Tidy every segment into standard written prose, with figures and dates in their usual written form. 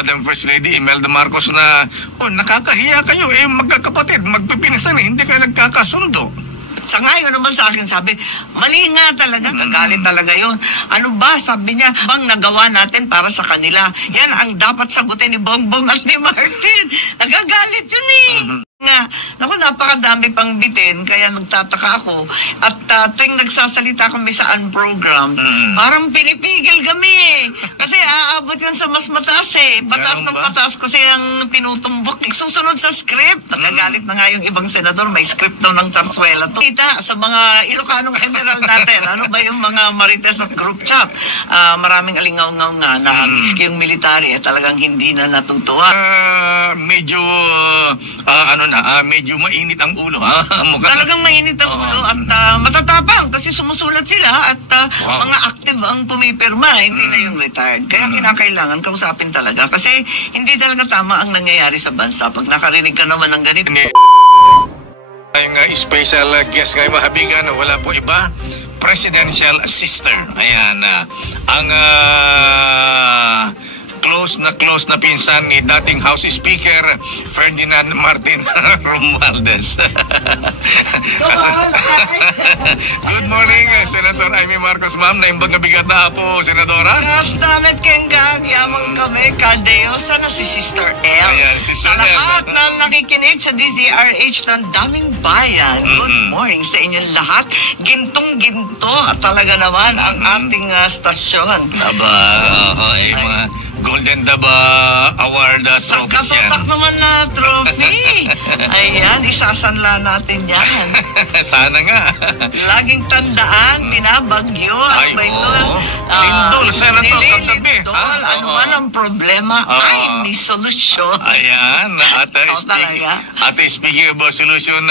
Madam First Lady Imelda Marcos na, nakakahiya kayo, magkakapatid, magpipinsan, hindi kayo nagkakasundo. Sa ngayon naman sa akin sabi, mali nga talaga, kagalit talaga yun. Ano ba, sabi niya, bang nagawa natin para sa kanila? Yan ang dapat sagutin ni Bongbong at ni Martin. Nagagalit yun eh. Nga, naku, napakadami pang bitin, kaya nagtataka ako. At tuwing nagsasalita kami sa unprogram, parang pinipigil kami. Kasi aabot yun sa mas mataas eh. Pataas ng pataas kasi ang tinutumbok. Susunod sa script. Nagagalit na nga yung ibang senador, may script daw ng Sarsuela to. Kita sa mga Ilocanong General natin, ano ba yung mga Marites at group chat? Maraming alingaw-ngaw nga na yung military talagang hindi na natutuwa. Medyo, medyo mainit ang ulo, ha? Talagang mainit ang ulo at matatapang kasi sumusulat sila at mga active ang pumipirma, hindi na yung retired. Kaya kinakailangan kausapin talaga kasi hindi talaga tama ang nangyayari sa bansa. Pag nakarinig ka naman ng ganito. Yung special guest ngayon, mahabigan, wala po iba, presidential sister. Ayan, ang close na pinsan ni dating House Speaker Ferdinand Martin Romualdez. Good morning, Senator Amy Marcos, ma'am. Naimbag na bigat na po, Senadora. Kastamit kenggang, yamang kami, kaldeosa na si Sister L. Ayan, Sister Sa lahat ng nakikinig sa DZRH ng daming bayan, good morning sa inyong lahat. Gintong-ginto at talaga naman ang ating stasyon. Aba, mga Golden Daba Award trophy yan. Katutak naman na trophy. Ayan, isasanla natin yan. Sana nga. Laging tandaan, binabagyo. Ay, Lindol, Senator, katabi. Ano man ang problema, ay may solusyon. Ayan. At speaking of solution,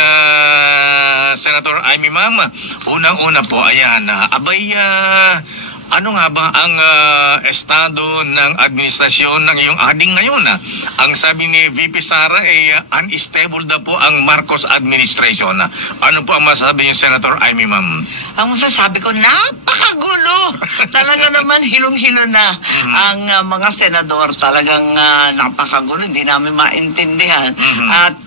Senator Amy, ma'am, unang-una po, ayan, ano nga ba ang estado ng administrasyon ng iyong ading ngayon? Ang sabi ni VP Sara unstable daw po ang Marcos administration. Ano po ang masasabi niyo, Senator Amy, ma'am? Ang masasabi ko, napakagulo. Talaga naman hilong-hilo na ang mga senador. Talagang napakagulo. Hindi namin maintindihan. At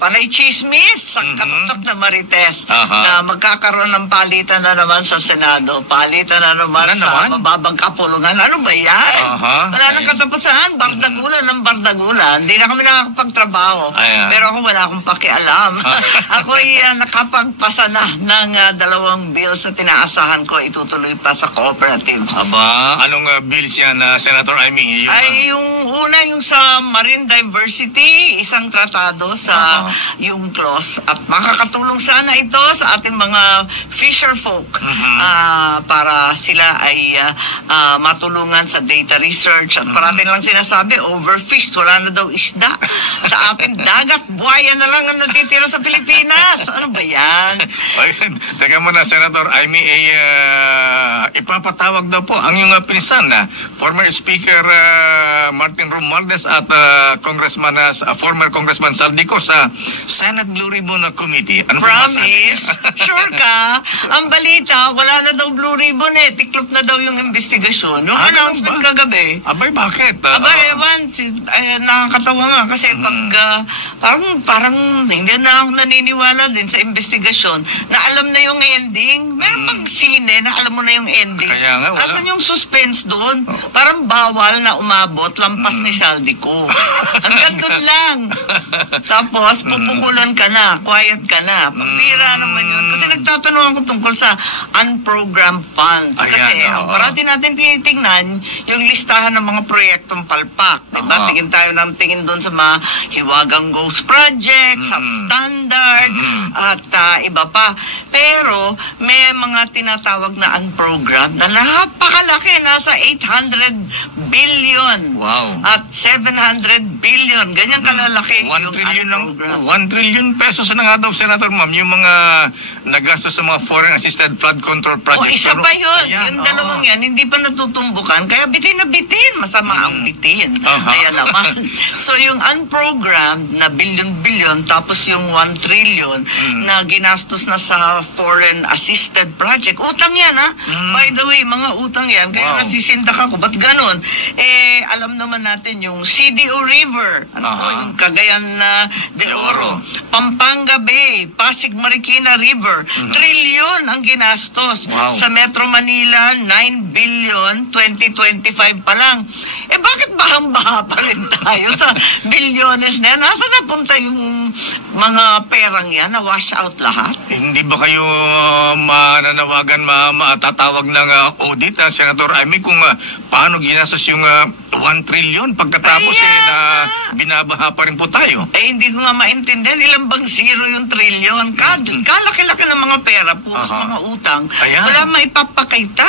panay chismis sa katutok na Marites na magkakaroon ng palitan na naman sa Senado. Palitan na naman sa mababang kapulungan. Ano ba yan? Wala nang katapusan. Bardagulan ng bardagulan. Hindi na kami nakakapagtrabaho. Pero ako wala akong pakialam. Ako'y nakapagpasa na ng 2 bills na tinaasahan ko itutuloy pa sa cooperatives. Aba, anong bills yan, Senator Amy? Yung una, yung sa marine diversity, isang tratado sa yung clause. At makakatulong sana ito sa ating mga fisher folk para sila ay matulungan sa data research. At parating lang sinasabi, overfished, wala na daw isda. Sa ating dagat, buhaya na lang ang natitira sa Pilipinas. Ano ba yan? Teka muna, Senator Amy, ipapatawag daw po ang iyong pinsan na former Speaker Martin Romualdez at former Congressman Saldico sa Senate Blue Ribbon Committee. Ano promise? Sure ka? Ang balita, wala na daw Blue Ribbon tiklop na daw yung investigasyon. Yung announcement kagabi. Abay, bakit? Abay, ewan. Nakakatawa nga kasi pag parang hindi na ako naniniwala din sa investigasyon na alam na yung ending. Meron pag sine na alam mo na yung ending. Kaya nga, wala. Asan yung suspense doon? Parang bawal na umabot lampas ni Saldico. Hanggang doon lang. Tapos, pupukulan ka na. Quiet ka na. Pagbira naman yun. Kasi nagtatanong ako tungkol sa unprogrammed funds. Kasi ang parati natin tinitingnan yung listahan ng mga proyektong palpak. Diba? Tingin tayo ng tingin doon sa mga Hiwagang Ghost Project, Substandard, at iba pa. Pero may mga tinatawag na unprogrammed na napakalaki. Nasa 800 billion. Wow. At 700 billion. Ganyan kalalaki 1 trillion pesos na nga daw, Senator, ma'am, yung mga nagastos sa mga foreign assisted flood control projects. Isa pa yun. Yung dalawang yan, hindi pa natutumbukan, kaya bitin na bitin. Masama ang bitin. Kaya naman. So, yung unprogrammed na billion-billion, tapos yung 1 trillion na ginastos na sa foreign assisted project. Utang yan, ha? By the way, mga utang yan. Kaya nasisindak ako. Ba't ganon? Alam naman natin yung CDO River. Yung Cagayan de Oro. Pampanga Bay, Pasig Marikina River. Trillion ang ginastos. Sa Metro Manila, 9 billion 2025 pa lang. Bakit bahang-baha pa rin tayo sa bilyones na yan? Nasaan napunta yung mga perang yan? Na-wash out lahat? Hindi ba kayo mananawagan, matatawag ng audit, Senator Amy, kung paano ginastos yung 1 trillion pagkatapos na binabaha pa rin po tayo? Hindi ko nga maintindihan. Ilang bang zero yung trillion? Kalaki-laki ng mga pera, puros mga utang. Wala maipapakita.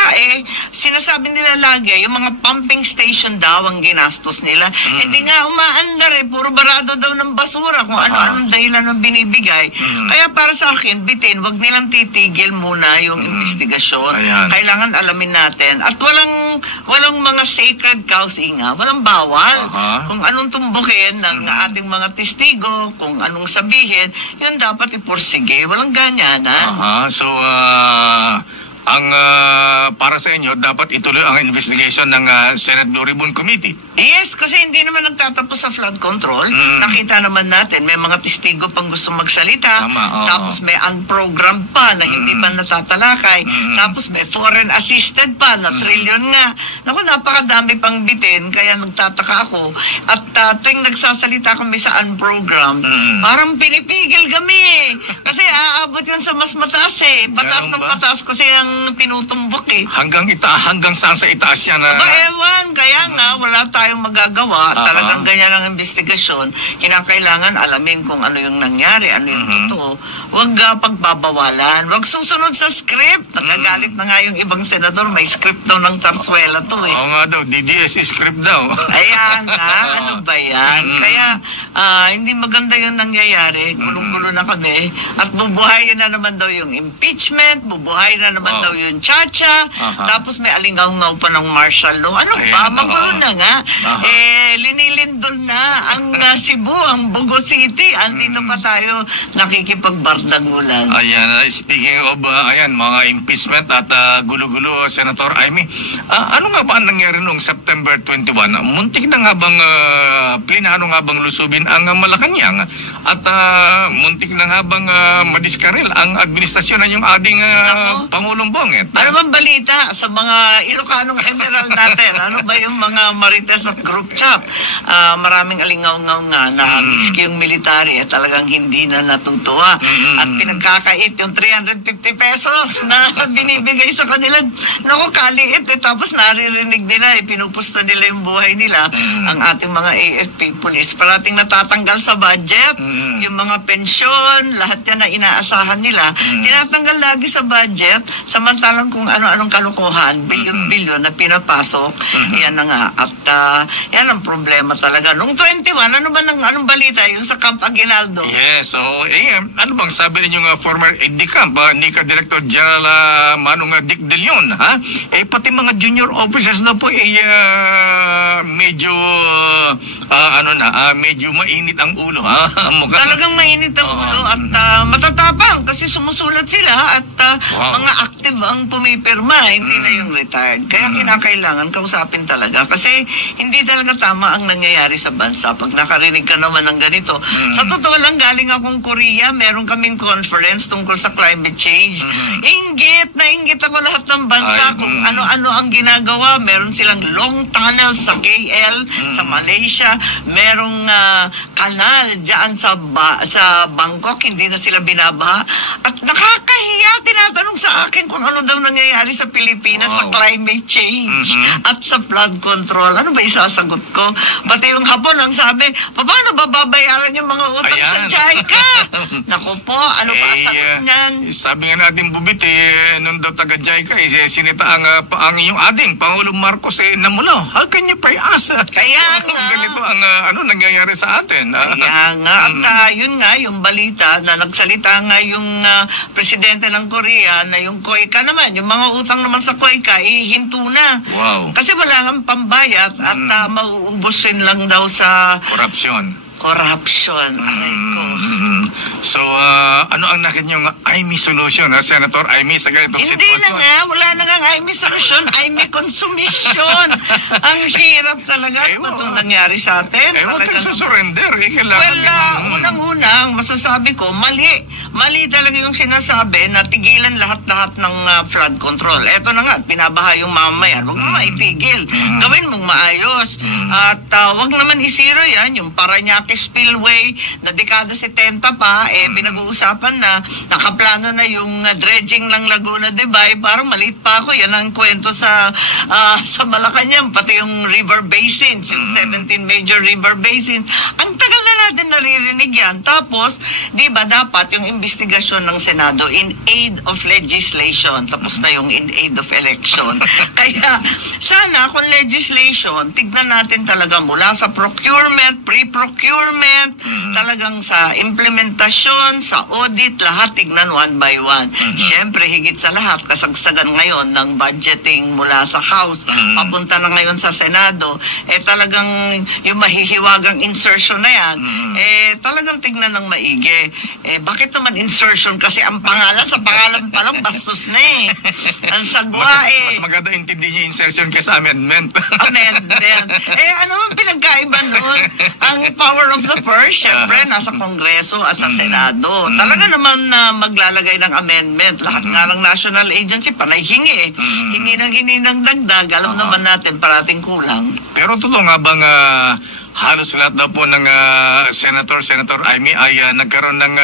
Sinasabi nila lagi, yung mga pumping station daw ang ginastos nila. Hindi nga umaandar puro barado daw ng basura kung ano-anong dahilan ng binibigay. Kaya para sa akin, bitin, wag nilang titigil muna yung investigasyon. Kailangan alamin natin. At walang mga sacred cows nga, walang bawal. Kung anong tumbukin ng ating mga testigo, kung anong sabihin, yun dapat iporsige. Walang ganyan, So, ang para sa inyo, dapat ituloy ang investigation ng Senate Blue Ribbon Committee. Yes, kasi hindi naman nagtatapos sa flood control. Nakita naman natin, may mga testigo pang gusto magsalita. Tapos may unprogrammed pa na hindi pa natatalakay. Tapos may foreign assisted pa na trillion nga. Naku, napakadami pang bitin, kaya nagtataka ako. At tuwing nagsasalita kami sa unprogrammed, parang pinipigil kami. Kasi aabot yun sa mas mataas Patas ng patas kasi ang tinutumbok Hanggang saan sa itaas yan? Ewan, kaya nga, wala tayong magagawa. Talagang ganyan ang investigasyon. Kinakailangan alamin kung ano yung nangyari, ano yung totoo. Huwag pagbabawalan. Huwag susunod sa script. Nagagalit na nga yung ibang senador. May script daw ng Sarsuela to Oo nga daw, DDS script daw. Ayan nga, ano ba yan? Kaya, hindi maganda yung nangyayari. Gulong-gulo na kami. At bubuhayin na naman daw yung impeachment, bubuhayin na naman daw yung chacha, tapos may alingaw-ngaw pa ng martial law. Ano ba? Magulo na nga. Linilindol na ang Cebu, ang Bugo City. Andito pa tayo nakikipagbardagulan. Speaking of mga impeachment at gulo-gulo, Senator Amy, ano nga ba ang nangyari noong September 21? Muntik na nga bang plinano nga bang lusubin ang Malacanang at muntik na nga bang madiskaril ang administrasyon ng yung ating Pangulong Bonget? Ano bang balita sa mga Ilocanong general natin? Ano ba yung mga Marites at group chat? Maraming alingaw-ngaw nga na iski yung military talagang hindi na natutuwa. At pinagkakait yung 350 pesos na binibigay sa kanila. Naku, kaliit tapos naririnig nila, pinupusta nila yung buhay nila. Ang ating mga AFP police parating natatanggal sa budget. Yung mga pensyon, lahat yan na inaasahan nila, tinatanggal lagi sa budget, samantalang kung ano-anong kalukuhan, bilyon-bilyon na pinapasok. Yan na nga. At yan ang problema talaga. Noong 21, ano ba anong balita? Yung sa Camp Aguinaldo? Yes, so, ano bang sabi ninyong former AIDCAMP, NICA Director General Manong Dick De Leon, pati mga junior officers na po, medyo, medyo mainit ang ulo, Talagang mainit ang ulo at matatapang kasi sumusulat sila at mga active ang pumipirma, hindi na yung retired. Kaya kinakailangan kausapin talaga kasi hindi talaga tama ang nangyayari sa bansa. Pag nakarinig ka naman ng ganito. Sa totoo lang, galing akong Korea, meron kaming conference tungkol sa climate change. Inggit ako lahat ng bansa kung ano-ano ang ginagawa. Meron silang long tunnel sa KL, sa Malaysia. Merong kanal dyan sa Bangkok, hindi na sila binabaha. At nakakahiya, tinatanong sa akin kung ano daw nangyayari sa Pilipinas sa climate change at sa flood control. Ano ba isasagot ko? Pati yung hapon ang sabi, paano ba babayaran yung mga utang sa Ayan. JICA? Naku po, ano ba sagot niyan? Sabi nga natin, Bubit, nung daw taga-JICA, sinita ang iyong ading, Pangulong Marcos, namulaw. How can you pay us? Kaya nga. Ganito ang nangyayari sa atin. Kaya nga. At yun nga, yung balita na nagsalita nga yung presidente ng Korea na yung KOICA naman, yung mga utang naman sa KOICA, ihinto na. Wow. Kasi wala kang pambayat at mauubos rin lang daw sa Corruption. Aray ko. So, ano ang nakit niyong IME solution, Senator IME, sa ganitong Hindi sitwasyon? na nga, wala na nga IME solution, IME consumption. Ang hirap talaga. Ano ba itong nangyari sa atin? Huwag Talagang- tayo surrender. Kailangan Unang-unang, masasabi ko, mali. Mali talaga yung sinasabi na tigilan lahat-lahat ng flood control. Eto na nga, pinabaha yung mamayan. Huwag mo maitigil. Gawin mong maayos. At wag naman isiro yan, yung Parañaque Spillway na dekada 70 pa, pinag-uusapan na, nakaplano na yung dredging ng Laguna de Bay. Parang maliit pa ako. Yan ang kwento sa Malacanang, pati yung river basins, yung 17 major river basins. Ang tagal na natin naririnig yan. Tapos, di ba dapat yung investigasyon ng Senado in aid of legislation, tapos na yung in aid of election. Kaya, sana kung legislation, tignan natin talaga mula sa procurement, pre-procurement, talagang sa implementasyon, sa audit, lahat tignan one by one. Siyempre, higit sa lahat, kasagsagan ngayon ng budgeting mula sa House, papunta na ngayon sa Senado, talagang yung mahihiwagang insertion na yan, talagang tignan ng maigi. Bakit naman insertion? Kasi ang pangalan, sa pangalan pa lang, bastos na eh. Ang sagwa mas maganda intindi niyo insertion kaysa amendment. Amendment. Ano ang pinagkaiba nun? Ang power of the purse, syempre, nasa Kongreso at sa Senado. Talaga naman na maglalagay ng amendment. Lahat nga ng national agency, panay hingi eh. Hingi ng dagdag. Alam naman natin, parating kulang. Pero totoo nga bang halos lahat daw po ng Senator Amy ay nagkaroon ng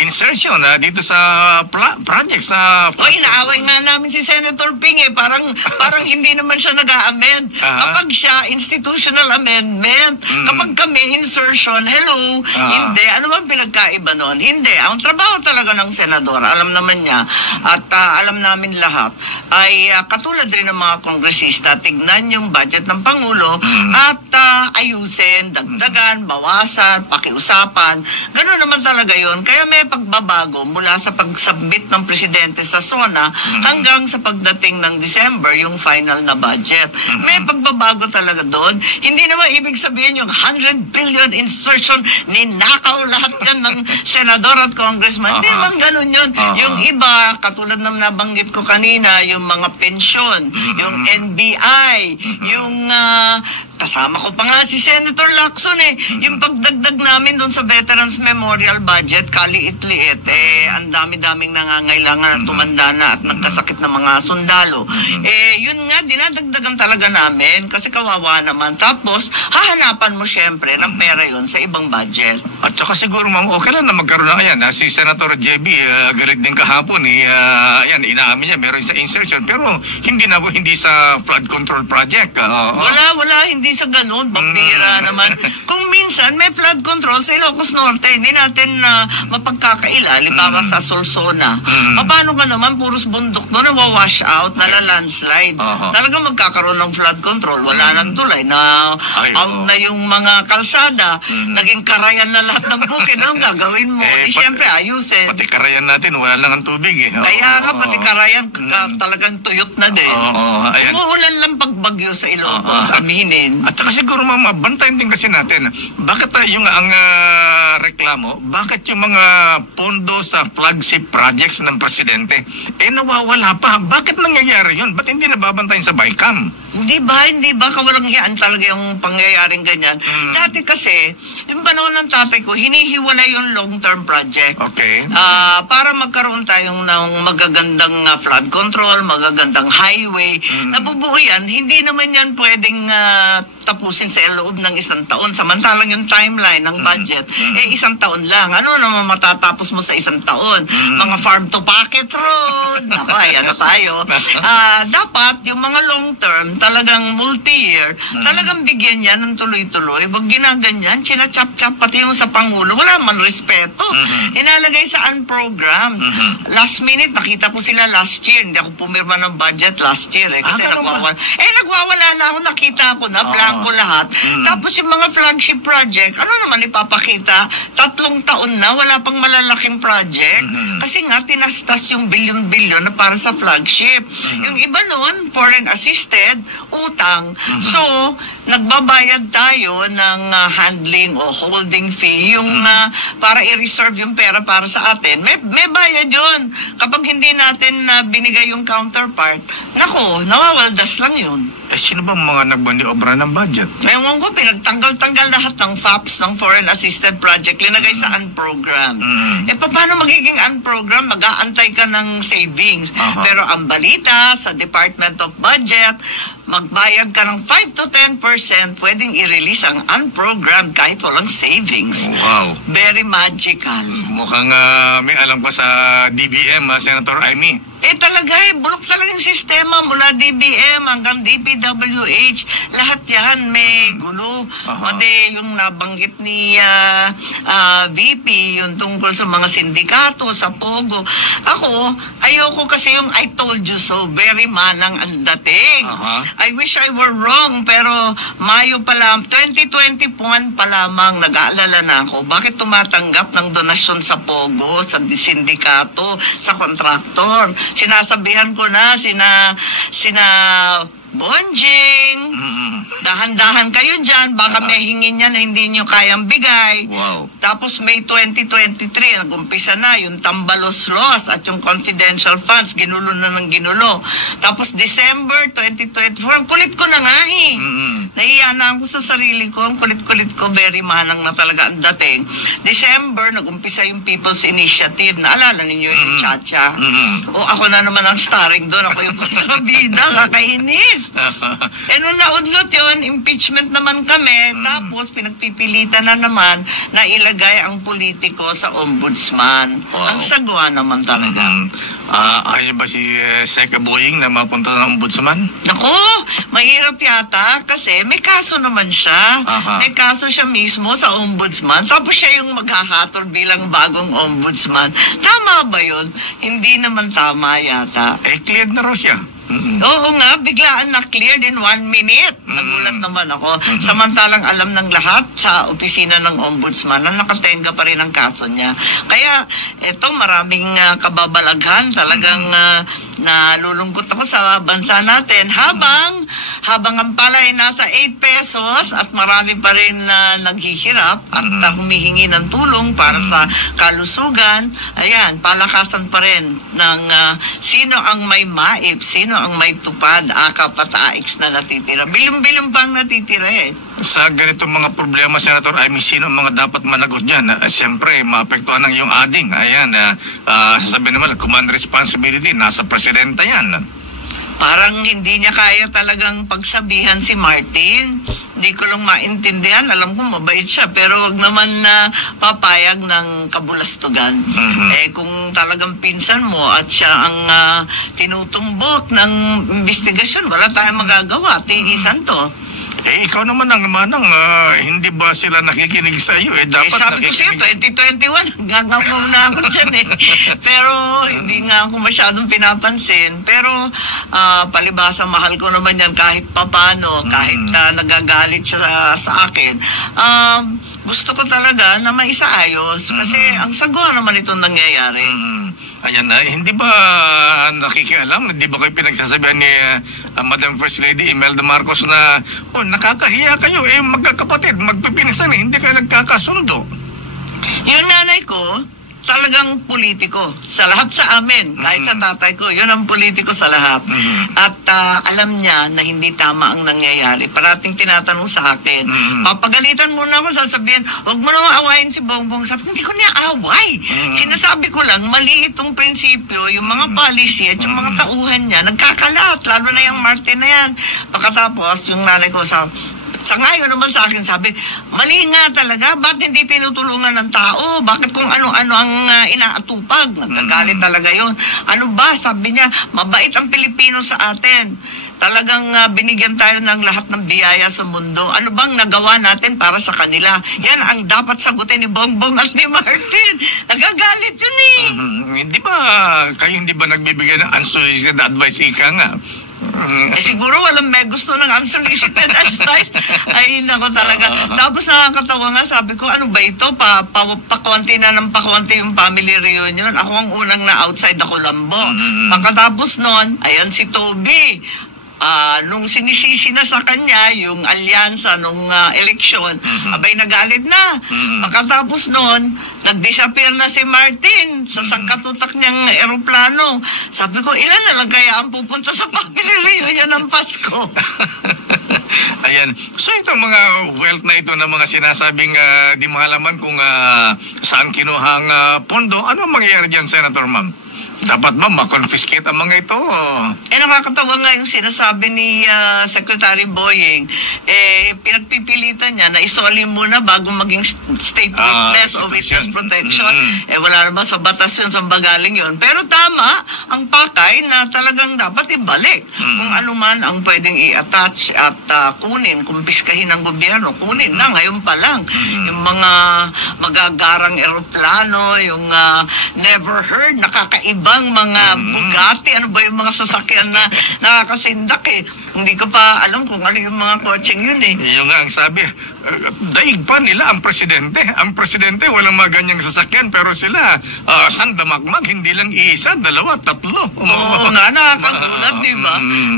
insertion dito sa project sa Inaaway nga namin si Senator Ping eh. Parang hindi naman siya nag-a-amend. Kapag siya, institutional amendment. Kapag kami, insertion, hello. Hindi. Ano bang pinagkaiba nun? Hindi. Ang trabaho talaga ng senador, alam naman niya, at alam namin lahat, ay katulad rin ng mga kongresista, tignan yung budget ng Pangulo at ayusin, dagdagan, bawasan, pakiusapan. Gano'n naman talaga yun. Kaya may pagbabago mula sa pag-submit ng presidente sa SONA hanggang sa pagdating ng December, yung final na budget. May pagbabago talaga doon. Hindi naman ibig sabihin yung 100 billion insertion, ninakaw lahat yan ng senador at congressman. Hindi naman ganun yun. Yung iba, katulad ng nabanggit ko kanina, yung mga pensyon, yung NBI, yung kasama ko pa nga si Senator Lacson yung pagdagdag namin doon sa Veterans Memorial Budget, kaliit-liit, ang dami-daming nangangailangan at tumanda na at nagkasakit na mga sundalo. Yun nga, dinadagdagan talaga namin kasi kawawa naman. Tapos, hahanapan mo syempre ng pera yun sa ibang budget. At saka siguro, ma'am, okay lang na magkaroon na yan. Si Senator JB, galit din kahapon. Yan, inaamin niya, meron sa insertion. Pero hindi sa flood control project. Wala, hindi sa ganun. Bakbira naman. Kung minsan, may flood control sa Ilocos Norte, hindi natin mapagkakaila. Halimbawa sa Solsona. Paano ka naman, puros bundok doon, nawawash out, nalalandslide. Talagang magkakaroon ng flood control. Wala nang tulay na out na yung mga kalsada. Naging karayan na lahat ng bukid. Anong gagawin mo? Siyempre, ayusin. Pati karayan natin, wala lang ang tubig Kaya nga, pati karayan, talagang tuyot na din. Umuulan lang pagbagyo sa Ilocos, aminin. At saka siguro, ma'am, bantayan din kasi natin, bakit yung ang reklamo, bakit yung mga pondo sa flagship projects ng presidente, nawawala pa? Bakit nangyayari yun? Ba't hindi nababantayan sa BICAM? Hindi ba kawalang hiyaan talaga yung pangyayaring ganyan? Dati kasi, yung panahon ng tatay ko, hinihiwalay yung long-term project. Okay. Para magkaroon tayong ng magagandang flood control, magagandang highway. Nabubuo yan, hindi naman yan pwedeng tapusin sa loob ng isang taon. Samantalang yung timeline ng budget, isang taon lang. Ano naman matatapos mo sa isang taon? Mga farm to pocket road. Ako, ayan na tayo. Dapat, yung mga long term, talagang multi-year, talagang bigyan yan ng tuloy-tuloy. Wag ginaganyan, china-chap-chap, pati yung sa Pangulo, wala man respeto. Inalagay sa unprogram. Last minute, nakita ko sila last year. Hindi ako pumirma ng budget last year. Kasi nagwawala na ako, nakita ko na, blanco lahat. Tapos yung mga flagship project, ano naman ipapakita? 3 taon na, wala pang malalaking project. Kasi nga, tinastas yung bilyon-bilyon na para sa flagship. Yung iba noon, foreign assisted, utang. So, nagbabayad tayo ng handling o holding fee, yung para i-reserve yung pera para sa atin. May bayad yun. Kapag hindi natin binigay yung counterpart, nako, nawawaldas lang yun. Sino ba mga nagbandi-obra ng budget? Ewan ko, pinagtanggal-tanggal lahat ng FAPs ng Foreign Assisted Project, linagay sa unprogram. Paano magiging unprogram? Mag-aantay ka ng savings. Pero ang balita sa Department of Budget, magbayad ka ng 5 to 10%, pwedeng i-release ang unprogram kahit walang savings. Wow. Very magical. Mukhang may alam ko sa DBM, Senator Amy. Talaga bulok talaga yung sistema mula DBM hanggang DPWH. Lahat yan may gulo. Pati yung nabanggit ni VP, yung tungkol sa mga sindikato, sa Pogo. Ako, ayoko kasi yung I told you so, very manang ang dating. I wish I were wrong, pero Mayo pa lang, 2021 pa lamang, nag-aalala na ako. Bakit tumatanggap ng donasyon sa Pogo, sa sindikato, sa kontraktor? Sinasabihan ko na sina Bonjing, dahan-dahan kayo dyan, baka may hingin niya na hindi nyo kayang bigay. Wow. Tapos May 2023, nag-umpisa na yung Tambalos Laws at yung confidential funds, ginulo na ng ginulo. Tapos December 2024, ang kulit ko na nga Nahiya na ako sa sarili ko, ang kulit-kulit ko, very manang na talaga ang dating. December, nag-umpisa yung People's Initiative, naalala ninyo yung Chacha? O ako na naman ang starring doon, ako yung kontrabida, kakainis. Nung naudlot yun, impeachment naman kami, tapos pinagpipilitan na naman na ilagay ang politiko sa ombudsman. Ang sagwa naman talaga. Ayaw ba si Seka Boying na mapunta ng ombudsman? Nako, mahirap yata kasi may kaso naman siya. May kaso siya mismo sa ombudsman. Tapos siya yung maghahator bilang bagong ombudsman. Tama ba yun? Hindi naman tama yata. Cleared na raw siya. Oo nga, biglaan na cleared in 1 minute. Nagulat naman ako. Samantalang alam ng lahat sa opisina ng ombudsman na nakatenga pa rin ang kaso niya. Kaya, eto, maraming kababalaghan. Talagang nalulungkot ako sa bansa natin. Habang ang palay nasa 8 pesos at marami pa rin naghihirap at humihingi ng tulong para sa kalusugan, ayan, palakasan pa rin ng sino ang may maip, sino ang may tupad, akap at AX na natitira. Bilyong-bilyong pang natitira Sa ganitong mga problema, Senator Amy, sino ang mga dapat managot dyan? Siyempre, maapektuhan ng iyong ading. Ayan, sasabihin naman, command responsibility, nasa presidenta yan. Parang hindi niya kaya talagang pagsabihan si Martin. Hindi ko lang maintindihan. Alam ko mabait siya, pero wag naman na papayag ng kabulastugan. Kung talagang pinsan mo at siya ang tinutumbok ng investigasyon, wala tayong magagawa. Tigisan to. Ikaw naman ang manang, hindi ba sila nakikinig sa iyo? Dapat sabi ko siya, 2021, gagawin na ako dyan Pero hindi nga ako masyadong pinapansin. Pero palibasa, mahal ko naman yan kahit papano, kahit nagagalit siya sa akin. Gusto ko talaga na maisaayos kasi ang sagwa naman itong nangyayari. Ayan na, hindi ba nakikialam? Hindi ba kayo pinagsasabihan ni Madam First Lady Imelda Marcos na nakakahiya kayo, magkakapatid, magpipinsan, hindi kayo nagkakasundo? Yung nanay ko, talagang politiko sa lahat sa amin, kahit sa tatay ko, yun ang politiko sa lahat. At alam niya na hindi tama ang nangyayari. Parating tinatanong sa akin, papagalitan muna ako, sasabihin, huwag mo naman awayin si Bongbong. Sabi ko, hindi ko niya away. Sinasabi ko lang, mali itong prinsipyo, yung mga policy at yung mga tauhan niya, nagkakalat, lalo na yung Martin na yan. Pagkatapos, yung nanay ko Sa ngayon naman sa akin sabi, mali nga talaga, ba't hindi tinutulungan ng tao? Bakit kung ano-ano ang inaatupag? Nagagalit talaga yon. Ano ba? Sabi niya, mabait ang Pilipino sa atin. Talagang binigyan tayo ng lahat ng biyaya sa mundo. Ano bang nagawa natin para sa kanila? Yan ang dapat sagutin ni Bongbong at ni Martin. Nagagalit yun eh. Hindi ba nagbibigay ng unsolicited advice, ika nga? Siguro walang may gusto ng unsolicited advice. Ay, nako talaga. Tapos nakakatawa nga, sabi ko, ano ba ito? Pakonti na ng pakonti yung family reunion. Ako ang unang na outside ako Lambo. Pagkatapos nun, ayan si Toby. Nung sinisisi na sa kanya yung alyansa nung eleksyon, abay nagalit na. Pagkatapos noon, nag-disappear na si Martin sa katutak niyang eroplano. Sabi ko, ilan na lang kaya ang pupunta sa family reunion ng Pasko? Ayan. So itong mga wealth na ito na mga sinasabing di malaman kung saan kinuhang pondo, ano ang mangyayari dyan, Senator Ma'am? Dapat ba ma-confiscate ang mga ito? Nakakatawa nga yung sinasabi ni Secretary Boying. Pinagpipilitan niya na isoli muna bago maging state witness o witness protection. Wala naman sa batas yun, sa bagaling yun. Pero tama, ang pakay na talagang dapat ibalik. Kung ano man ang pwedeng i-attach at kunin, kumpiskahin ng gobyerno, kunin na ngayon pa lang. Yung mga magagarang eroplano, yung never heard, nakakaiba mga Bugatti, ano ba yung mga sasakyan na nakakasindak eh. Hindi ko pa alam kung ano yung mga coaching yun eh. Yung nga ang sabi, daig pa nila ang presidente. Ang presidente walang mga ganyang sasakyan, pero sila sandamakmak, hindi lang isa, dalawa, tatlo. Oo nga, nakakagulat, di ba?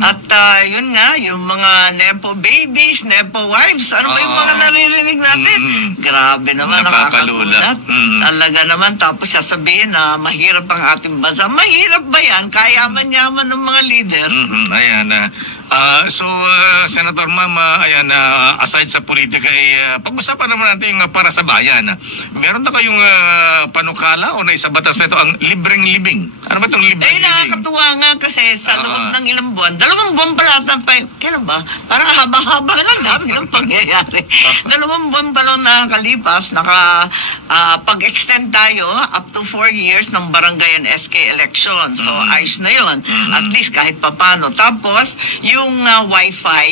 At yun nga, yung mga nepo babies, nepo wives, ano ba yung mga naririnig natin? Grabe naman, nakakagulat. Talaga naman, tapos sasabihin na mahirap ang ating bansa. Mahirap ba yan? Kayaman-yaman ng mga leader? Ayan. Senator Ma'am, aside sa politika, pag-usapan naman natin yung para sa bayan. Meron na kayong panukala o naisabatas na ito ang libreng libing? Ano ba itong libreng libing? Nakakatuwa nga kasi sa loob ng ilang buwan, 2 buwan pala kailan ba? Parang haba-haba na namin ang pangyayari. 2 buwan pa lang nakakalipas, pag-extend tayo up to 4 years ng barangay and SK election. So, ayos na yon. At least kahit papano. Tapos, yung Wi-Fi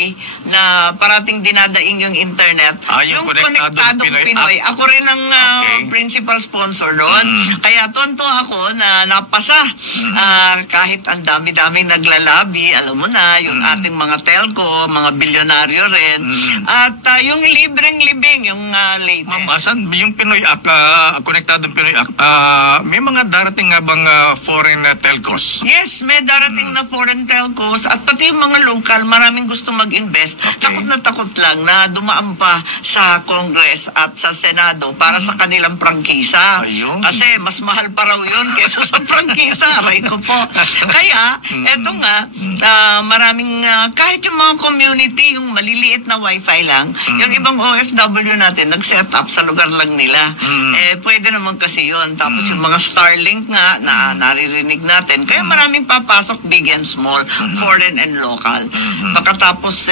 na parating dinadaing yung internet, yung konektadong Pinoy. Ako rin ang principal sponsor doon. Kaya tonto ako na napasa. Kahit ang dami-daming naglalabi, alam mo na, yung ating mga telco, mga bilyonaryo rin. At yung libreng libing, yung latest. Ma'am, asan yung Pinoy konektadong Pinoy may mga darating nga bang foreign telcos? Yes, may darating na foreign telcos at pati yung mga local, maraming gusto mag-invest. Takot na takot lang na dumaan pa sa Congress at sa Senado para sa kanilang prangkisa. Kasi mas mahal pa raw yun kaysa sa prangkisa. Aray ko po. Kaya, eto nga, maraming, kahit yung mga community, yung maliliit na wifi lang, yung ibang OFW natin, nag-set up sa lugar lang nila. Pwede naman kasi yun. Tapos yung mga Starlink nga, na naririnig natin. Kaya maraming papasok, big and small, foreign and local. Pagkatapos,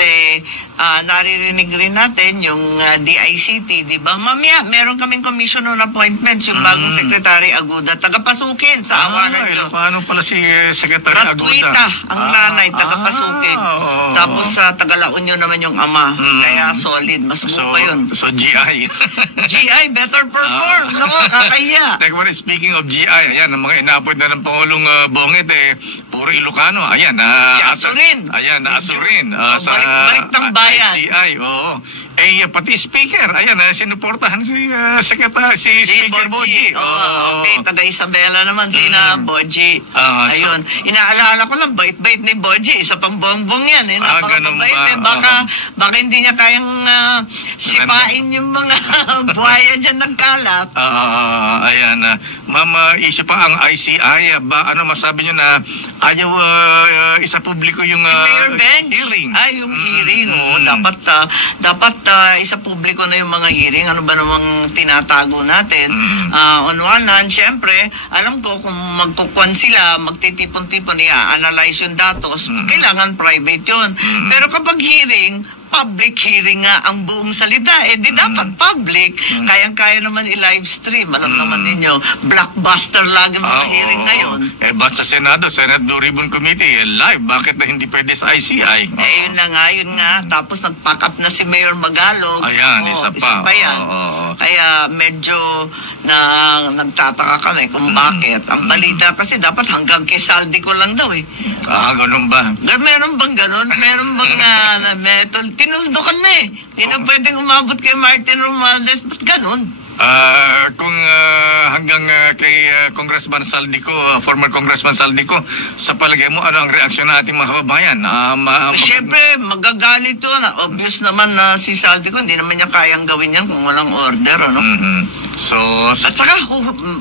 naririnig rin natin yung DICT, di ba? Mamaya, meron kaming commission on appointments, yung bagong Secretary Aguda, tagapasukin sa awa ng Diyos. Paano pala si Secretary Aguda? Ratuita, ang nanay, tagapasukin. Tapos, taga-La Union naman yung ama. Kaya solid, mas pa yun. So, GI. GI, better perform. Naku, kakaya. Speaking of GI, ayan, ang mga inapoy na ng Pangulong Bongit, puro Ilocano. Ayan, Asurin. Ayan, Asurin. Balik ng bayan. ICI, oo. Pati speaker, ayan, sinuportahan si Speaker Boji. Okay, taga Isabela naman, sina Boji. Ayun, inaalala ko lang, bait-bait ni Boji. Isa pang bongbong yan, napakabait. Baka hindi niya kayang sipain yung mga buhaya dyan nagkalat. Ayan, Ma'am, isa pa ang ICI, ano masabi niyo na ayaw isa publiko yung hearing? Yung hearing, dapat isa publiko na yung mga hearing. Ano ba namang tinatago natin? On one hand, syempre, alam ko kung magkukwan sila, magtitipon-tipon, i-analyze yung datos, kailangan private yun. Pero kapag hearing, public hearing nga ang buong salita. Di dapat public. Kayang-kaya naman i-live stream. Alam naman ninyo, blockbuster lagi mga hearing ngayon. Ba't sa Senado, Senate Blue Ribbon Committee, live, bakit na hindi pwede sa ICI? Yun nga. Tapos nag-pack up na si Mayor Magalog. Ayan, isa pa. Yan. Kaya medyo nagtataka kami kung bakit. Ang balita kasi dapat hanggang kay Saldico lang daw Ganun ba? Meron bang ganun? Meron bang tinuldukan na Hindi na pwedeng umabot kay Martin Romualdez. Ba't ganun? Kung hanggang kay Congressman Saldico, former Congressman Saldico, sa palagay mo, ano ang reaksyon ng ating mga kababayan? Siyempre, magagalit to. Obvious naman na si Saldico, hindi naman niya kayang gawin yan kung walang order, ano? At saka,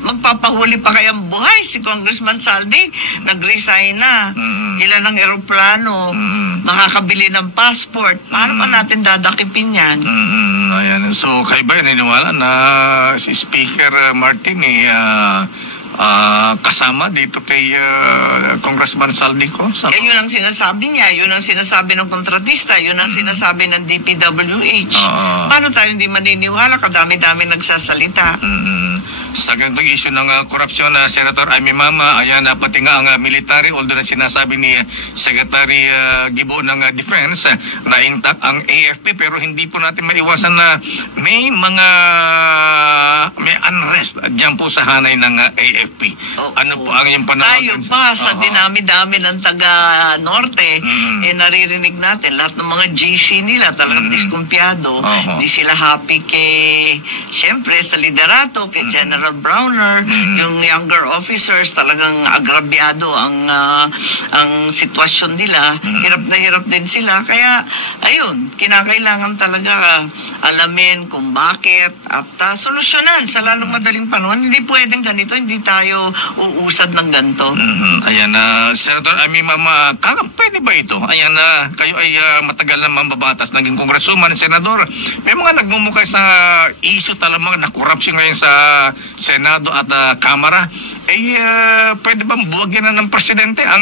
magpapahuli pa kayang buhay si Congressman Saldi. Nag-resign na. Ilan ang eroplano. Makakabili ng passport. Paano pa natin dadakipin yan? Ayan. So, kayo ba naniniwala na si Speaker Martin kasama dito kay Congressman Saldico? Yun ang sinasabi niya, yun ang sinasabi ng kontratista, yun ang sinasabi ng DPWH. Paano tayo hindi maniniwala? Kadami-dami nagsasalita. Sa ganitong issue ng korupsyon na Senator Amy Mama, ayan, pati nga ang military, although na sinasabi ni Secretary Gibo ng Defense na intact ang AFP, pero hindi po natin maiwasan na may unrest dyan po sa hanay ng AFP. Ano po ang yung panawagan? Tayo pa sa dinami-dami ng taga-norte, naririnig natin lahat ng mga GC nila talagang diskumpiyado. Hindi sila happy siyempre sa liderato, kay General Browner, yung younger officers talagang agrabyado ang sitwasyon nila. Hirap din sila. Kaya, ayun, kinakailangan talaga alamin kung bakit at solusyonan sa lalong madaling panahon. Hindi pwedeng ganito, hindi tayo uusad ng ganito. Ayan, Senator Amy Mama, pwede ba ito? Ayan, kayo ay matagal na mambabatas, naging kongresuman, senador. May mga nagmumukay sa issue talagang na korupsyon ngayon sa Senado at Kamara. Pwede bang buwagin na ng presidente ang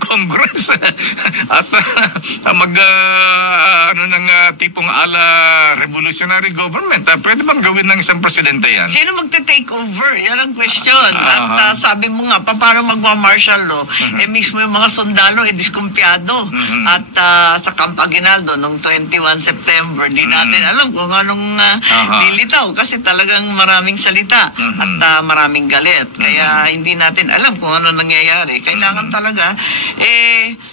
Congress at ng tipong ala revolutionary government? Pwede bang gawin ng isang presidente yan? Sino magte-take over? Yan ang question. At sabi mo nga, paano magwa-martial law? Mismo yung mga sundalo, diskumpiyado. At sa Camp Aguinaldo, noong 21 September, di natin alam kung anong nilitaw kasi talagang maraming salita at maraming galit. Kaya hindi natin alam kung ano nangyayari. Kailangan talaga,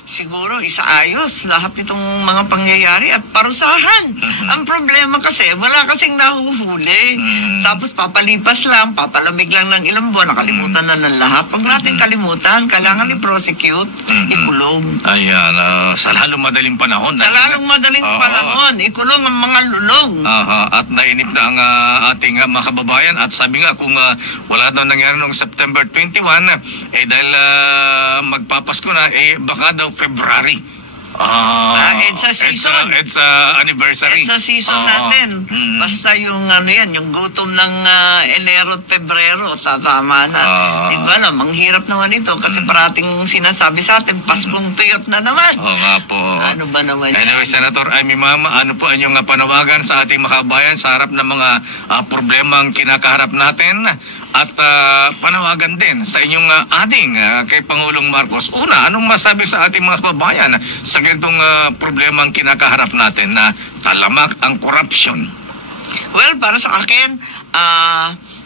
siguro isaayos lahat itong mga pangyayari at parusahan. Ang problema kasi, wala kasing nahuhuli. Tapos papalipas lang, papalamig lang ng ilang buwan, nakalimutan na ng lahat. Huwag natin kalimutan, kailangan i-prosecute, ikulong. Ayan, sa lalong madaling panahon. Sa lalong madaling panahon, ikulong ang mga lulong. At nainip na ang ating mga kababayan at sabi nga kung wala daw nangyari noong September 21, dahil magpapasko na, baka daw February. EDSA season. EDSA anniversary. EDSA season natin. Basta yung yung gutom ng Enero at Pebrero, tatama na. Di ba alam, ang hirap naman ito kasi parating sinasabi sa atin, Paskong tuyot na naman. Oo nga po. Ano ba naman Anyway, Senator Amy Mama, ano po ang inyong panawagan sa ating mga kabayan sa harap ng mga problemang kinakaharap natin? At panawagan din sa inyong ading kay Pangulong Marcos. Una, anong masabi sa ating mga kababayan sa ganitong problemang kinakaharap natin na talamak ang corruption? Well, para sa akin,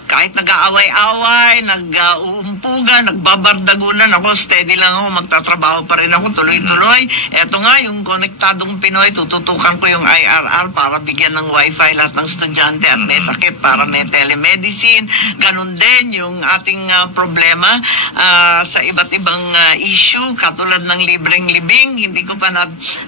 kahit nag-aaway-away, nag-uumpugan, nagbabardagunan ako, steady lang ako, magtatrabaho pa rin ako, tuloy-tuloy. Eto nga, yung konektadong Pinoy, tututukan ko yung IRR para bigyan ng wifi lahat ng estudyante at may sakit para may telemedicine. Ganun din yung ating problema sa iba't ibang issue, katulad ng libreng libing, hindi ko pa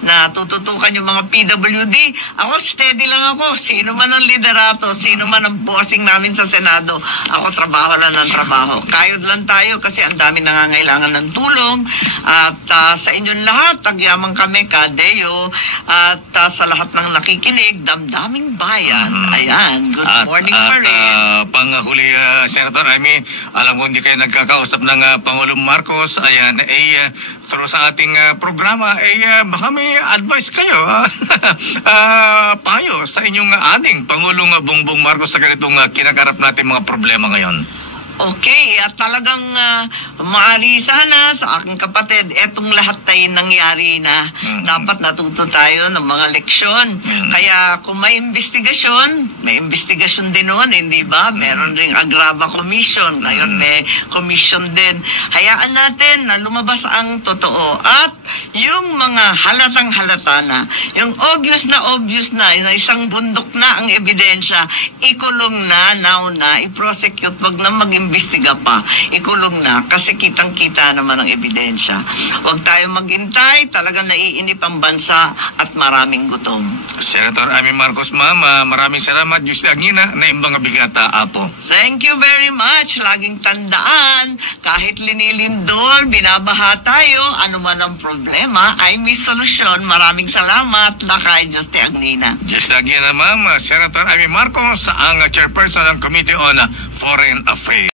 natututukan yung mga PWD. Ako, steady lang ako. Sino man ang liderato, sino man ang bossing namin sa Senado, tayo. Ako trabaho lang ng trabaho. Kayod lang tayo kasi ang dami nangangailangan ng tulong. At sa inyong lahat, tagyaman kami, Kadeo, at sa lahat ng nakikinig, damdaming bayan. Ayan, good morning pa rin. Panghuli, Senator, alam ko hindi kayo nagkakausap ng Pangulong Marcos. Ayan, through sa ating programa, baka may advice kayo, payo sa inyong ating Pangulong Bongbong Marcos sa ganitong kinakarap natin mga problema ngayon. Okay, at talagang maaari sana sa aking kapatid, etong lahat ay nangyari na. Dapat natuto tayo ng mga leksyon. Kaya kung may investigasyon din noon, hindi ba? Meron ring Agrava Commission, ngayon may commission din. Hayaan natin na lumabas ang totoo. At yung mga halatang halata na, yung obvious na isang bundok na ang ebidensya, ikulong na, now na, i-prosecute, wag na mag-imbestiga pa, ikulong na, kasi kitang-kita naman ang ebidensya. Huwag tayo maghintay, talagang naiinip ang bansa at maraming gutom. Senator Amy Marcos, ma'am, maraming salamat. Diyos Agina na imbang bigata, apo. Thank you very much. Laging tandaan, kahit linilindol, binabaha tayo, ano man ang problema, ay may solusyon. Maraming salamat. Lakay, Diyos Agnina. Diyos Agina, ma'am. Senator Amy Marcos, ang chairperson ng Committee on Foreign Affairs.